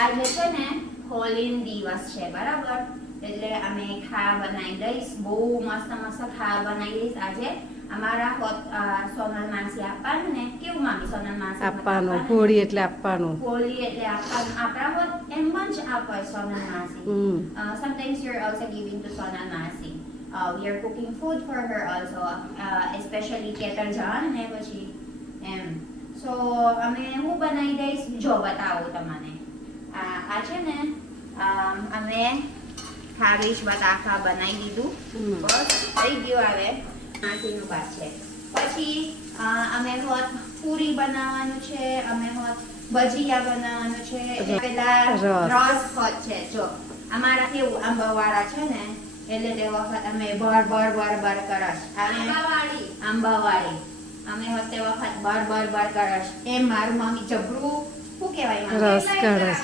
આજે છે ને હોલીન દિવસ છે બરાબર? એટલે અમે ખા બનાવી દઈશ બહુ મસ્ત મસ્ત ખા બનાવી દઈશ. આજે અમારા સોનલ માસી આપવાનું ને? કેવું મામી સોનલ માસી આપવાનું? હોળી એટલે આપવાનું. હોળી એટલે આપવાનું. આપણા હોત એમ જ આપો સોનલ માસી sometimes you are also giving to Sonal Sona we are cooking food for her also especially કેતર જાન ને પછી એમ. સો અમે હું બનાવી દઈશ? જો બતાવું તમને. અમ, અમે ખારીશ બટાકા બનાવી દીધું. બસ થઈ ગયું આવે માટીનું પાસ છે. પછી અમે હોત પૂરી બનાવવાનું છે અમે હોત ભજીયા બનાવવાનું છે. પેલા રસ. હોત છે જો. અમારા કેવું આંબાવાળા છે ને એટલે તે વખત અમે બર બર બર બર કરશ. આંબાવાળી. આંબાવાળી. અમે હોત તે વખત બર બર બર કરશ. એ મારું મમ્મી જબરું શું કહેવાય રસ કરસ